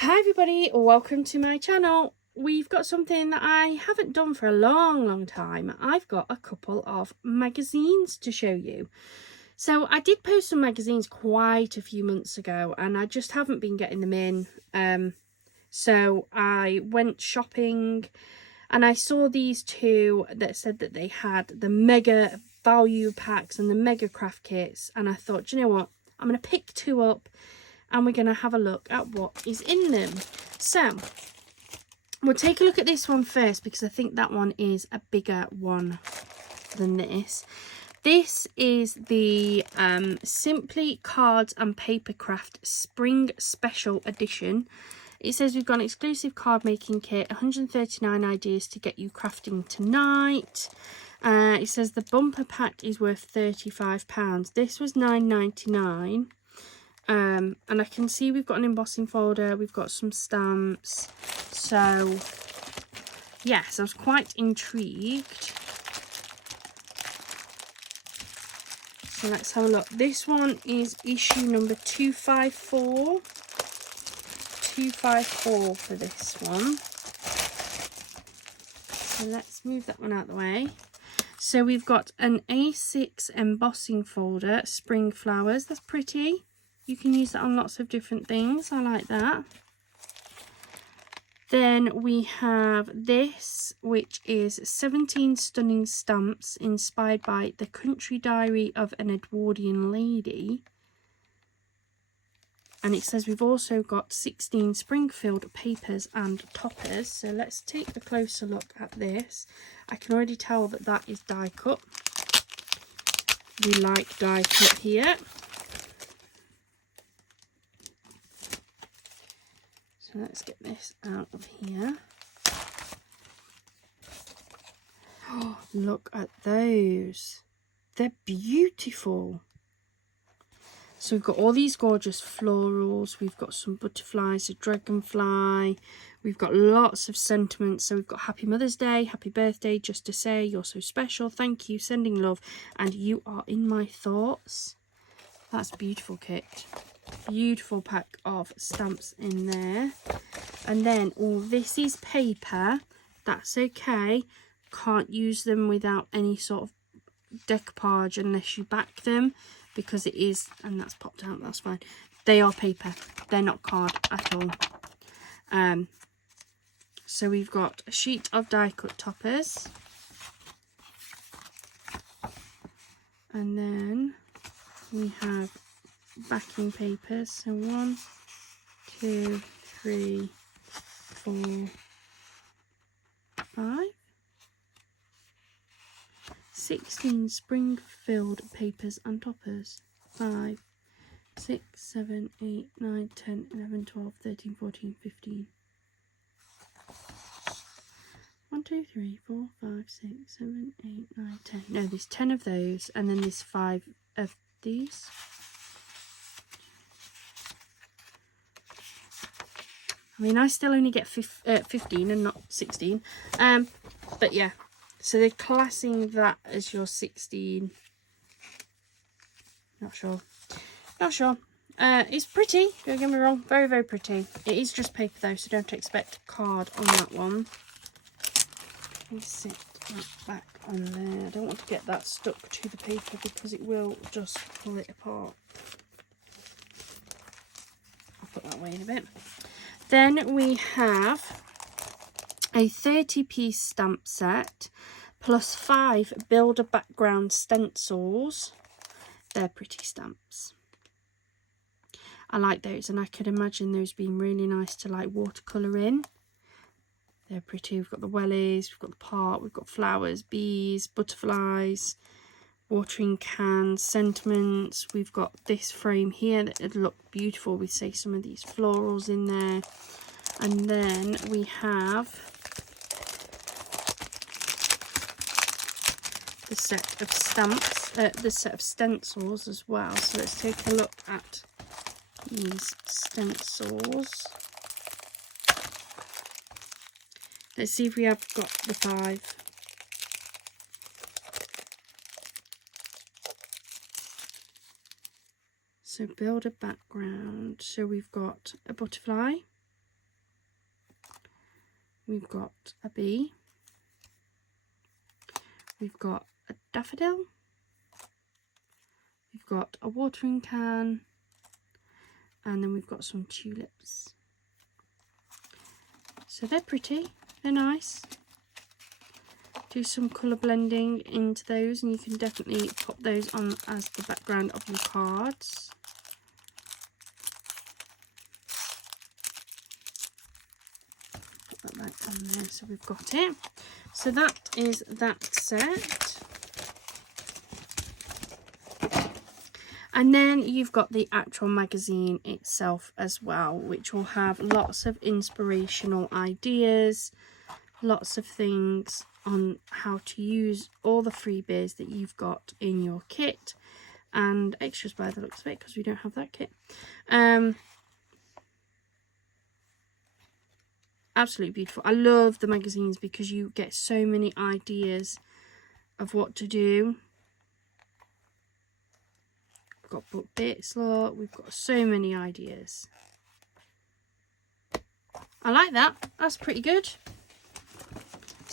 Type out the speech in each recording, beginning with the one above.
Hi everybody, welcome to my channel. We've got something that I haven't done for a long time. I've got a couple of magazines to show you. So I did post some magazines quite a few months ago and I just haven't been getting them in. So I went shopping and I saw these two that said that they had the mega value packs and the mega craft kits, and I thought, you know what, I'm going to pick two up and we're going to have a look at what is in them. So we'll take a look at this one first because I think that one is a bigger one than this. This is the Simply Cards and Papercraft Spring Special Edition. It says we've got an exclusive card making kit, 139 ideas to get you crafting tonight. It says the bumper pack is worth £35. This was £9.99. And I can see we've got an embossing folder, we've got some stamps. So yes, I was quite intrigued. So let's have a look. This one is issue number 254. 254 for this one. So let's move that one out of the way. So we've got an A6 embossing folder, spring flowers. That's pretty. You can use that on lots of different things. I like that. Then we have this, which is 17 stunning stamps inspired by the country diary of an Edwardian lady. And it says we've also got 16 Springfield papers and toppers. So let's take a closer look at this. I can already tell that that is die cut. We like die cut here. So let's get this out of here. Oh, look at those. They're beautiful. So we've got all these gorgeous florals. We've got some butterflies, a dragonfly. We've got lots of sentiments. So we've got Happy Mother's Day, Happy Birthday, just to say you're so special. Thank you, sending love, and you are in my thoughts. That's a beautiful kit. Beautiful pack of stamps in there. And then, oh, this is paper. That's okay. Can't use them without any sort of decoupage unless you back them, because it is, and that's popped out, that's fine. They are paper. They're not card at all. So we've got a sheet of die cut toppers. And then we have backing papers. So 1, 2, 3, 4, 5. 16 Springfield papers and toppers. 5, 6, 7, 8, 9, 10, 11, 12, 13, 14, 15. 1, 2, 3, 4, 5, 6, 7, 8, 9, 10. No, there's 10 of those, and then there's 5 of these. I mean, I still only get 15 and not 16. But yeah, so they're classing that as your 16. Not sure. It's pretty, don't get me wrong, very, very pretty. It is just paper though, so don't expect a card on that one. Let me sit that back on there. I don't want to get that stuck to the paper because it will just pull it apart. I'll put that away in a bit. Then we have a 30-piece stamp set plus 5 builder background stencils. They're pretty stamps. I like those, and I could imagine those being really nice to like watercolour in. They're pretty. We've got the wellies, we've got the part, we've got flowers, bees, butterflies, watering cans, sentiments. We've got this frame here that would look beautiful with, say, some of these florals in there. And then we have the set of stamps, the set of stencils as well. So let's take a look at these stencils. Let's see if we have got the 5. So build a background. So we've got a butterfly, we've got a bee, we've got a daffodil, we've got a watering can, and then we've got some tulips. So they're pretty, they're nice. Do some colour blending into those, and you can definitely pop those on as the background of your cards. Put that back on there, so we've got it. So that is that set. And then you've got the actual magazine itself as well, which will have lots of inspirational ideas, lots of things on how to use all the freebies that you've got in your kit, and extras by the looks of it, because we don't have that kit. Absolutely beautiful. I love the magazines because you get so many ideas of what to do. We've got book bits, look, we've got so many ideas. I like that, that's pretty good.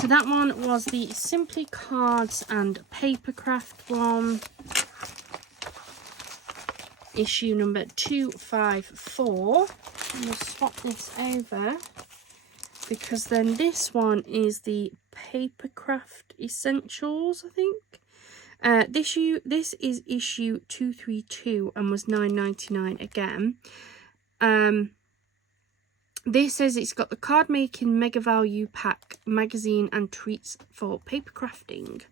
So that one was the Simply Cards and Papercraft one, issue number 254. I'm going to swap this over, because then this one is the Papercraft Essentials, I think. This is issue 232 and was $9.99 again. This says it's got the card making mega value pack, magazine and treats for paper crafting.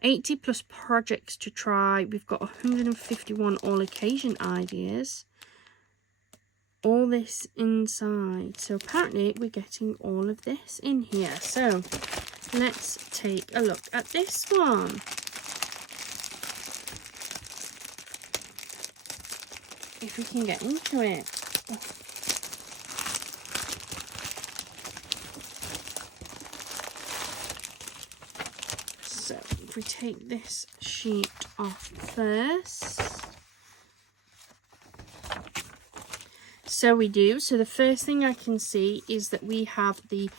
80 plus projects to try. We've got 151 all occasion ideas. All this inside. So apparently we're getting all of this in here. So let's take a look at this one. If we can get into it. So if we take this sheet off first. So we do. So the first thing I can see is that we have the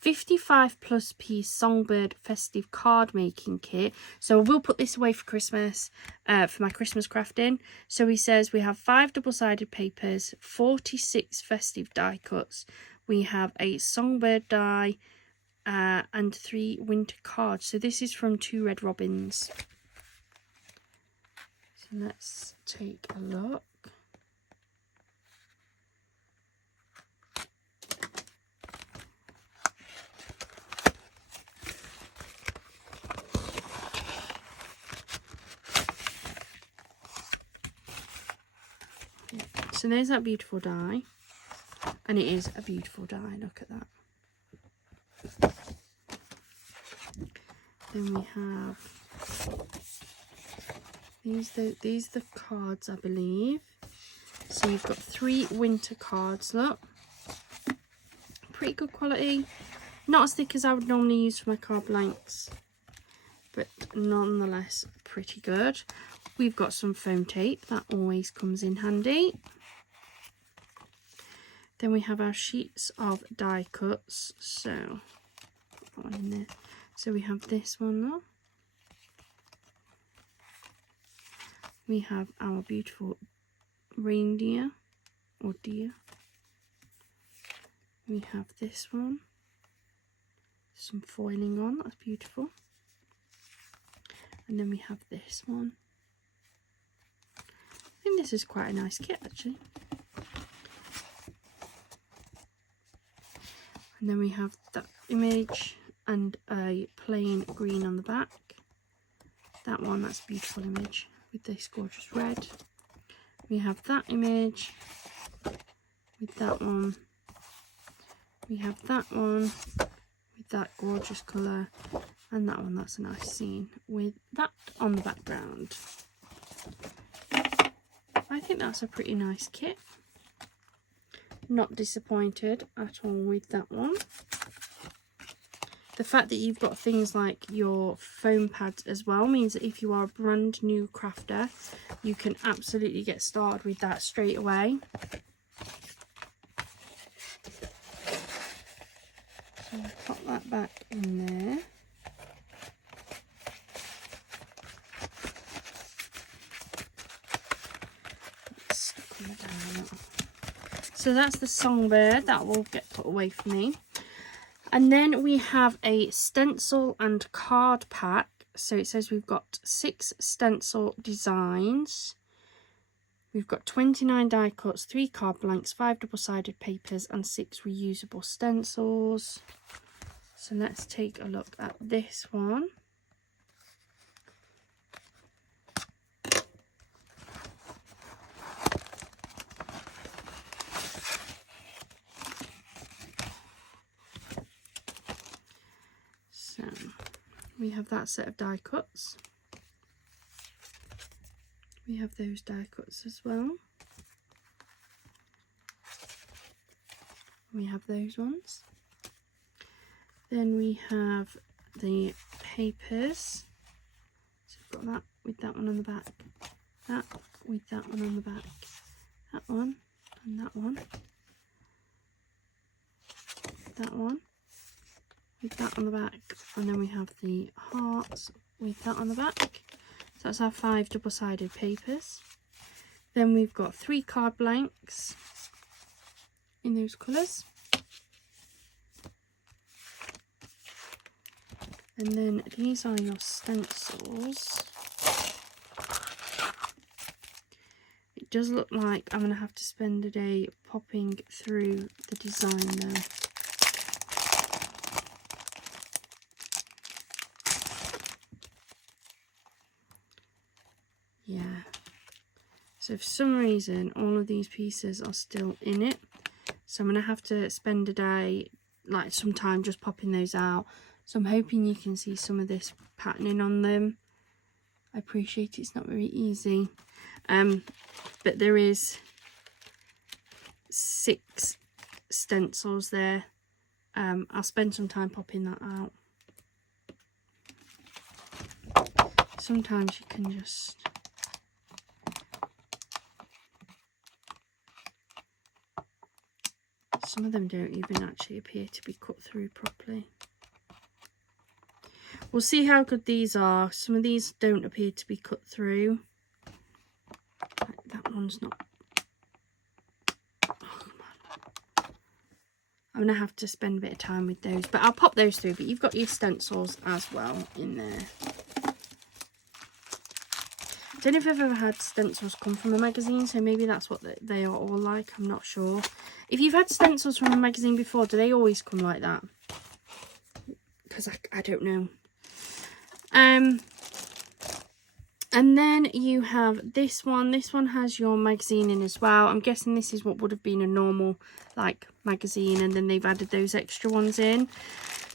55 plus piece Songbird festive card making kit. So I will put this away for Christmas, for my Christmas crafting. So he says we have 5 double-sided papers, 46 festive die cuts. We have a Songbird die, and 3 winter cards. So this is from 2 Red Robins. So let's take a look. So there's that beautiful die, and it is a beautiful die, look at that. Then we have these are the cards, I believe. So you've got 3 winter cards, look. Pretty good quality. Not as thick as I would normally use for my card blanks, but nonetheless pretty good. We've got some foam tape, that always comes in handy. Then we have our sheets of die cuts. So put that one in there. So we have this one though. We have our beautiful reindeer or deer. We have this one. Some foiling on, that's beautiful. And then we have this one. I think this is quite a nice kit actually. And then we have that image and a plain green on the back. That one, that's a beautiful image with this gorgeous red. We have that image with that one. We have that one with that gorgeous colour. And that one, that's a nice scene with that on the background. I think that's a pretty nice kit. Not disappointed at all with that one. The fact that you've got things like your foam pads as well means that if you are a brand new crafter, you can absolutely get started with that straight away. So I'll pop that back in there. It's stuck on the down. So that's the songbird, that will get put away for me. And then we have a stencil and card pack. So it says we've got 6 stencil designs. We've got 29 die cuts, 3 card blanks, 5 double-sided papers and 6 reusable stencils. So let's take a look at this one. So we have that set of die cuts. We have those die cuts as well. We have those ones. Then we have the papers. So we've got that with that one on the back. That with that one on the back. That one and that one. That one with that on the back. And then we have the hearts with that on the back. So that's our 5 double-sided papers. Then we've got 3 card blanks in those colours. And then these are your stencils. It does look like I'm going to have to spend a day popping through the design though. Yeah, so for some reason all of these pieces are still in it, so I'm going to have to spend a day, like some time, just popping those out. So I'm hoping you can see some of this patterning on them. I appreciate it's not very easy, but there is 6 stencils there. I'll spend some time popping that out. Sometimes you can just some of them don't even actually appear to be cut through properly. We'll see how good these are. Some of these don't appear to be cut through. Like that one's not. Oh, come on. I'm going to have to spend a bit of time with those. But I'll pop those through. But you've got your stencils as well in there. I don't know if I've ever had stencils come from a magazine, so maybe that's what they are all like. I'm not sure. If you've had stencils from a magazine before, do they always come like that? Because I don't know. And then you have this one. This one has your magazine in as well. I'm guessing this is what would have been a normal like magazine, and then they've added those extra ones in.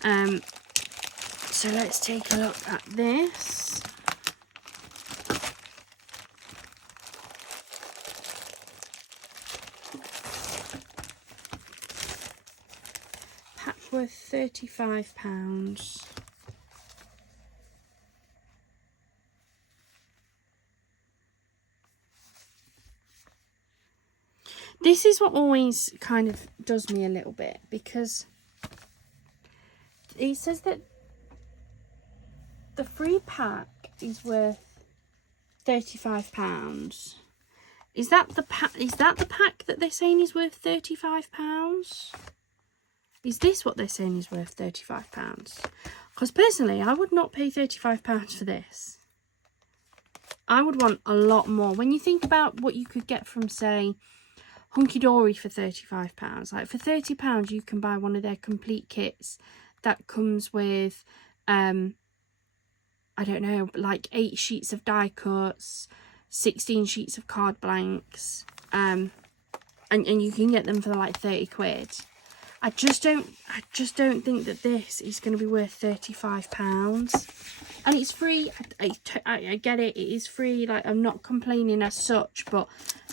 So let's take a look at this. Pack worth £35. This is what always kind of does me a little bit, because it says that the free pack is worth £35. Is that the pack? Is that the pack that they're saying is worth £35? Is this what they're saying is worth £35? Because personally, I would not pay £35 for this. I would want a lot more. When you think about what you could get from, say, Hunky Dory for £35, like for £30 you can buy one of their complete kits that comes with I don't know, like 8 sheets of die cuts, 16 sheets of card blanks, and you can get them for like 30 quid. I just don't think that this is going to be worth £35. And it's free. I get it, it is free, like I'm not complaining as such, but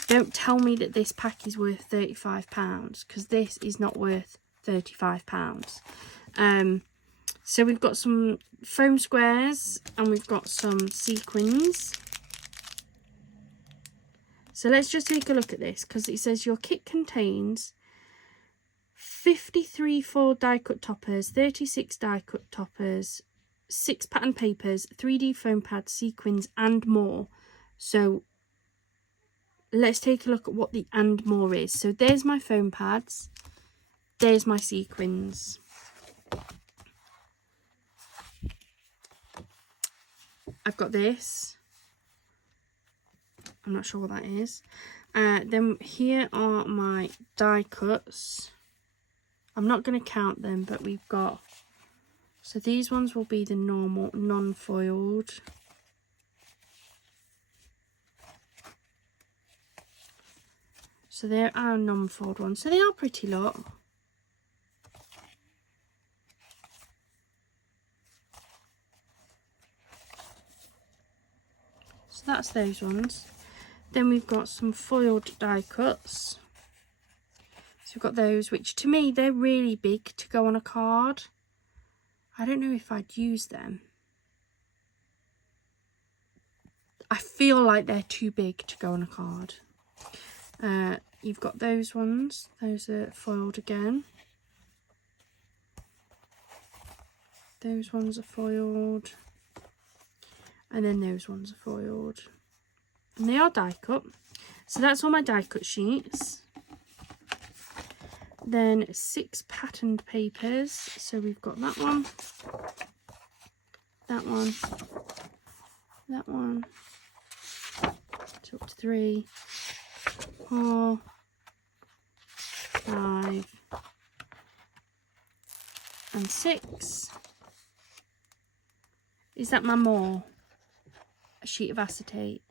don't tell me that this pack is worth £35, because this is not worth £35. So we've got some foam squares and we've got some sequins. So let's just take a look at this, because it says your kit contains 53 full die cut toppers, 36 die cut toppers, 6 pattern papers, 3D foam pads, sequins, and more. So let's take a look at what the and more is. So there's my foam pads, there's my sequins. I've got this. I'm not sure what that is. Then here are my die cuts. I'm not going to count them, but we've got, so these ones will be the normal non-foiled. So there are non-foiled ones. So they are pretty lot. So that's those ones. Then we've got some foiled die cuts. So we've got those, which to me, they're really big to go on a card. I don't know if I'd use them. I feel like they're too big to go on a card. You've got those ones. Those are foiled again. Those ones are foiled. And then those ones are foiled. And they are die cut. So that's all my die cut sheets. Then 6 patterned papers. So we've got that one, that one, that one. 2 up to 3, 4, 5, and 6. Is that my more? A sheet of acetate.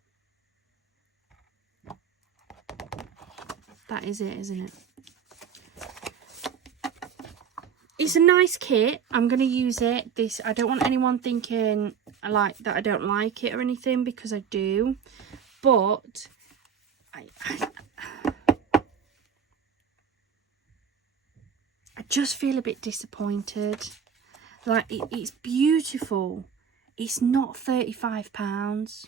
That is it, isn't it? It's a nice kit. I'm going to use it. I don't want anyone thinking that I don't like it or anything, because I do. But I just feel a bit disappointed. Like, it's beautiful. It's not £35.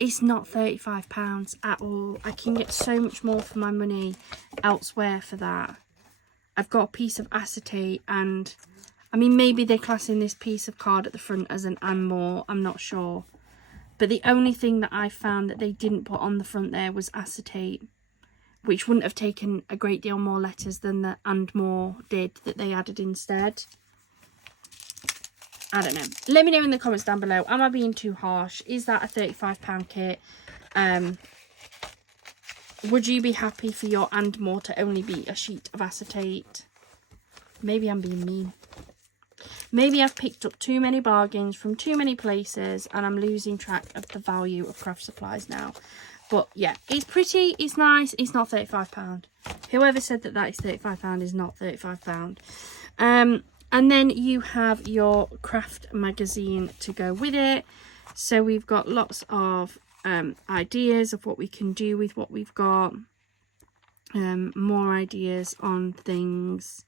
It's not £35 at all. I can get so much more for my money elsewhere for that. I've got a piece of acetate, and I mean, maybe they're classing this piece of card at the front as an and more. I'm not sure. But the only thing that I found that they didn't put on the front there was acetate, which wouldn't have taken a great deal more letters than the and more did that they added instead. I don't know. Let me know in the comments down below. Am I being too harsh? Is that a £35 kit? Would you be happy for your and more to only be a sheet of acetate? Maybe I'm being mean. Maybe I've picked up too many bargains from too many places and I'm losing track of the value of craft supplies now. But yeah, it's pretty, it's nice, it's not £35. Whoever said that that is £35 is not £35. And then you have your craft magazine to go with it. So we've got lots of ideas of what we can do with what we've got. More ideas on things.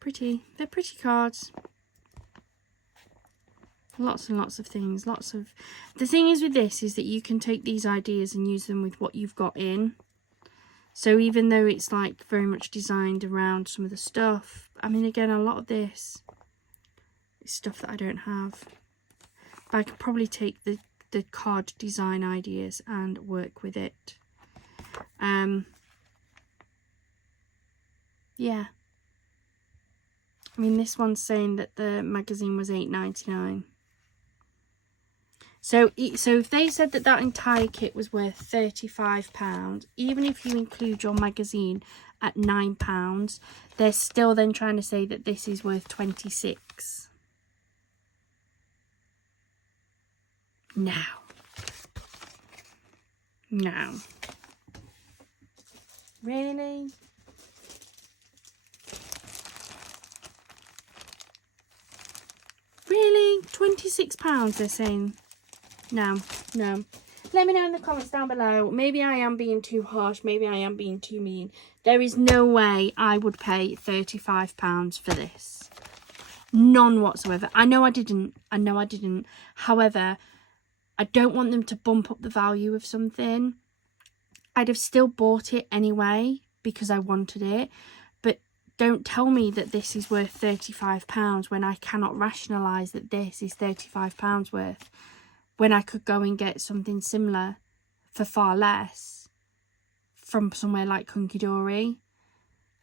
Pretty. They're pretty cards. Lots and lots of things. Lots of... The thing is with this is that you can take these ideas and use them with what you've got in. So even though it's like very much designed around some of the stuff, I mean, again, a lot of this is stuff that I don't have. But I could probably take the card design ideas and work with it. Yeah. I mean, this one's saying that the magazine was £8.99. So if they said that that entire kit was worth £35, even if you include your magazine at £9, they're still then trying to say that this is worth £26. Now. Really? Really? £26 they're saying? No. Let me know in the comments down below. Maybe I am being too harsh. Maybe I am being too mean. There is no way I would pay £35 for this. None whatsoever. I know I didn't. However, I don't want them to bump up the value of something I'd have still bought it anyway because I wanted it. But don't tell me that this is worth £35 when I cannot rationalise that this is £35 worth, when I could go and get something similar for far less from somewhere like Hunky Dory,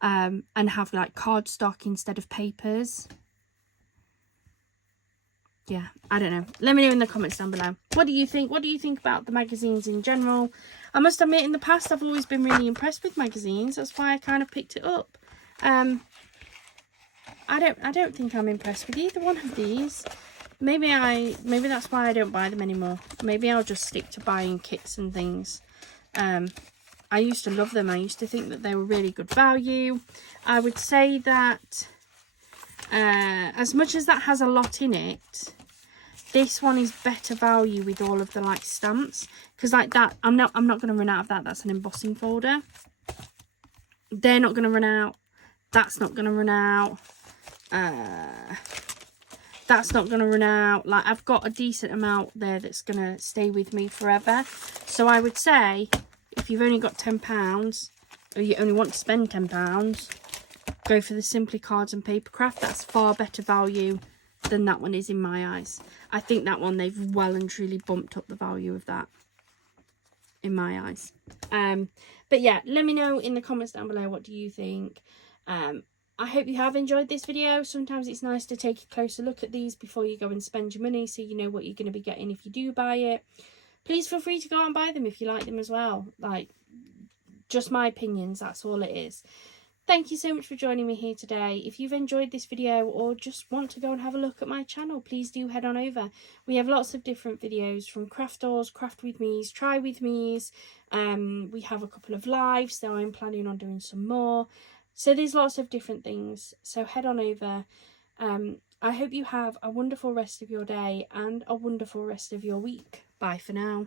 and have like cardstock instead of papers. Yeah, I don't know. Let me know in the comments down below. What do you think? What do you think about the magazines in general? I must admit, in the past, I've always been really impressed with magazines. That's why I kind of picked it up. I don't think I'm impressed with either one of these. Maybe that's why I don't buy them anymore. Maybe I'll just stick to buying kits and things. I used to love them. I used to think that they were really good value. I would say that as much as that has a lot in it, this one is better value with all of the like stamps, because like that, I'm not going to run out of that. That's an embossing folder. They're not going to run out. That's not going to run out. That's not going to run out. Like, I've got a decent amount there that's going to stay with me forever. So I would say, if you've only got £10, or you only want to spend £10, go for the Simply Cards and Papercraft. That's far better value than that one is in my eyes. I think that one, they've well and truly bumped up the value of that in my eyes. But yeah, let me know in the comments down below, what do you think? I hope you have enjoyed this video. Sometimes it's nice to take a closer look at these before you go and spend your money, so you know what you're going to be getting if you do buy it. Please feel free to go out and buy them if you like them as well. Like, just my opinions, that's all it is. Thank you so much for joining me here today. If you've enjoyed this video or just want to go and have a look at my channel, please do head on over. We have lots of different videos, from craft doors, craft with me's, try with me's. We have a couple of lives, so I'm planning on doing some more. So there's lots of different things. So head on over. I hope you have a wonderful rest of your day and a wonderful rest of your week. Bye for now.